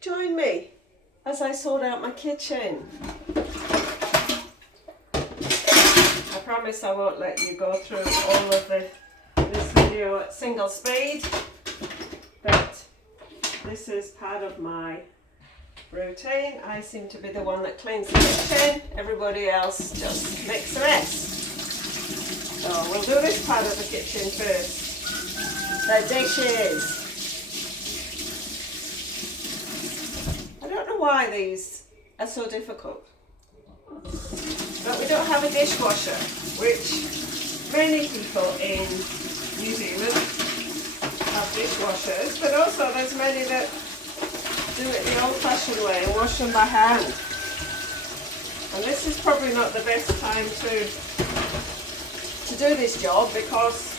Join me as I sort out my kitchen. I promise I won't let you go through all of this video at single speed, but this is part of my routine. I seem to be the one that cleans the kitchen, everybody else just makes a mess. So we'll do this part of the kitchen first. The dishes. I don't know why these are so difficult, but we don't have a dishwasher, which many people in New Zealand have dishwashers, but also there's many that do it the old-fashioned way and wash them by hand. And this is probably not the best time to do this job, because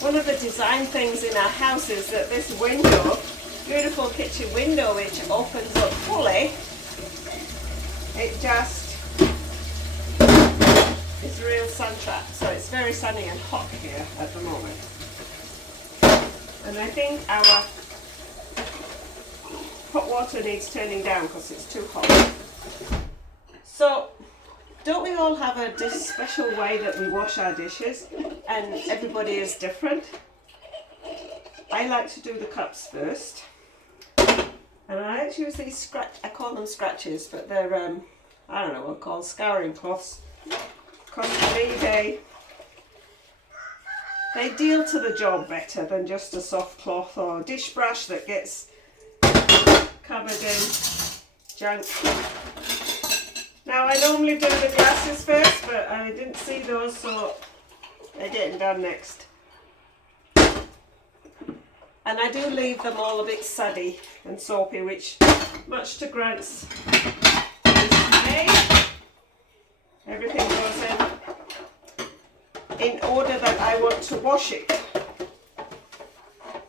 one of the design things in our house is that this window, beautiful kitchen window, which opens up fully, it just is a real sun trap. So it's very sunny and hot here at the moment. And I think our hot water needs turning down because it's too hot. So don't we all have a special way that we wash our dishes, and everybody is different? I like to do the cups first, and I like to use these I call them scratches, but they're I don't know what they're called, scouring cloths, because to me they deal to the job better than just a soft cloth or dish brush that gets covered in junk. Now I normally do the glasses first, but I didn't see those, so they're getting done next. And I do leave them all a bit suddy and soapy, which, much to Grant's dismay, everything goes in order that I want to wash it.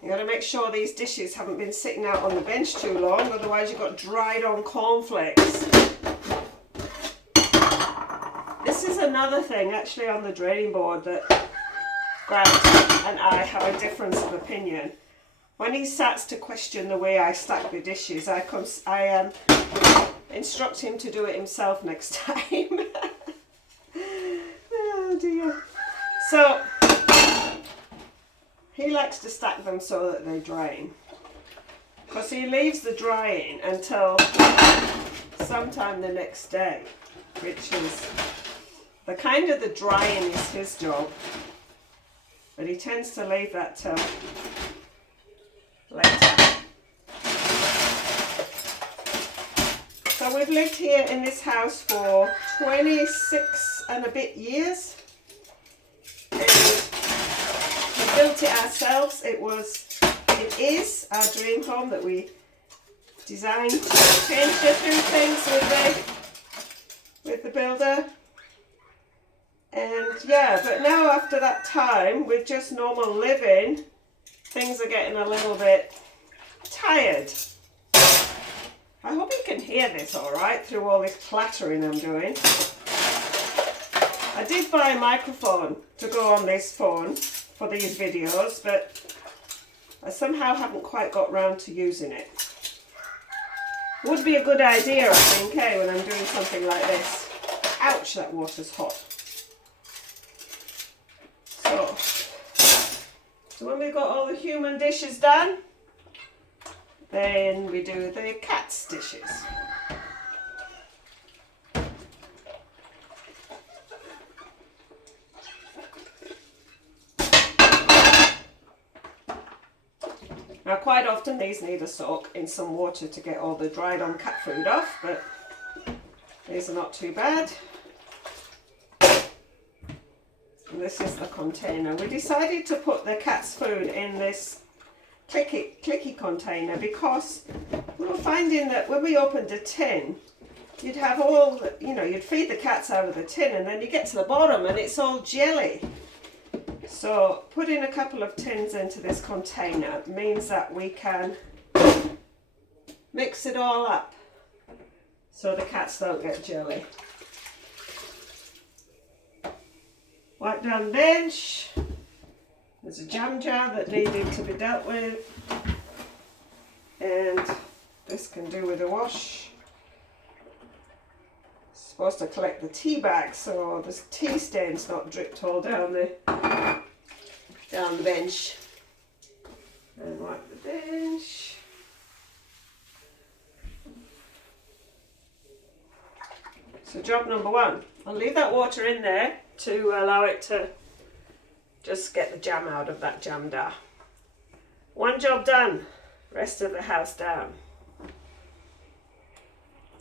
You got to make sure these dishes haven't been sitting out on the bench too long, otherwise you've got dried on cornflakes. This is another thing actually on the draining board that Grant and I have a difference of opinion. When he starts to question the way I stack the dishes, I instruct him to do it himself next time. Oh dear. So he likes to stack them so that they drain, because he leaves the drying until sometime the next day, which is the kind of the drying is his job, but he tends to leave that till later. So we've lived here in this house for 26 and a bit years. And we built it ourselves. It is our dream home that we designed to change a few things with the builder. And yeah, but now after that time, with just normal living, things are getting a little bit tired. I hope you can hear this all right through all this clattering I'm doing. I did buy a microphone to go on this phone for these videos, but I somehow haven't quite got round to using it. Would be a good idea, I think, when I'm doing something like this. Ouch, that water's hot. So when we've got all the human dishes done, then we do the cat's dishes. Now quite often these need a soak in some water to get all the dried on cat food off, but these are not too bad. And this is the container. We decided to put the cat's food in this clicky container because we were finding that when we opened a tin, you'd have all, you'd feed the cats out of the tin, and then you get to the bottom and it's all jelly. So putting a couple of tins into this container means that we can mix it all up so the cats don't get jelly. Wipe down the bench. There's a jam jar that needed to be dealt with, and this can do with a wash. It's supposed to collect the tea bag so the tea stain's not dripped all down the bench. And wipe the bench. So job number one, I'll leave that water in there to allow it to just get the jam out of that jam jar. One job done, rest of the house down.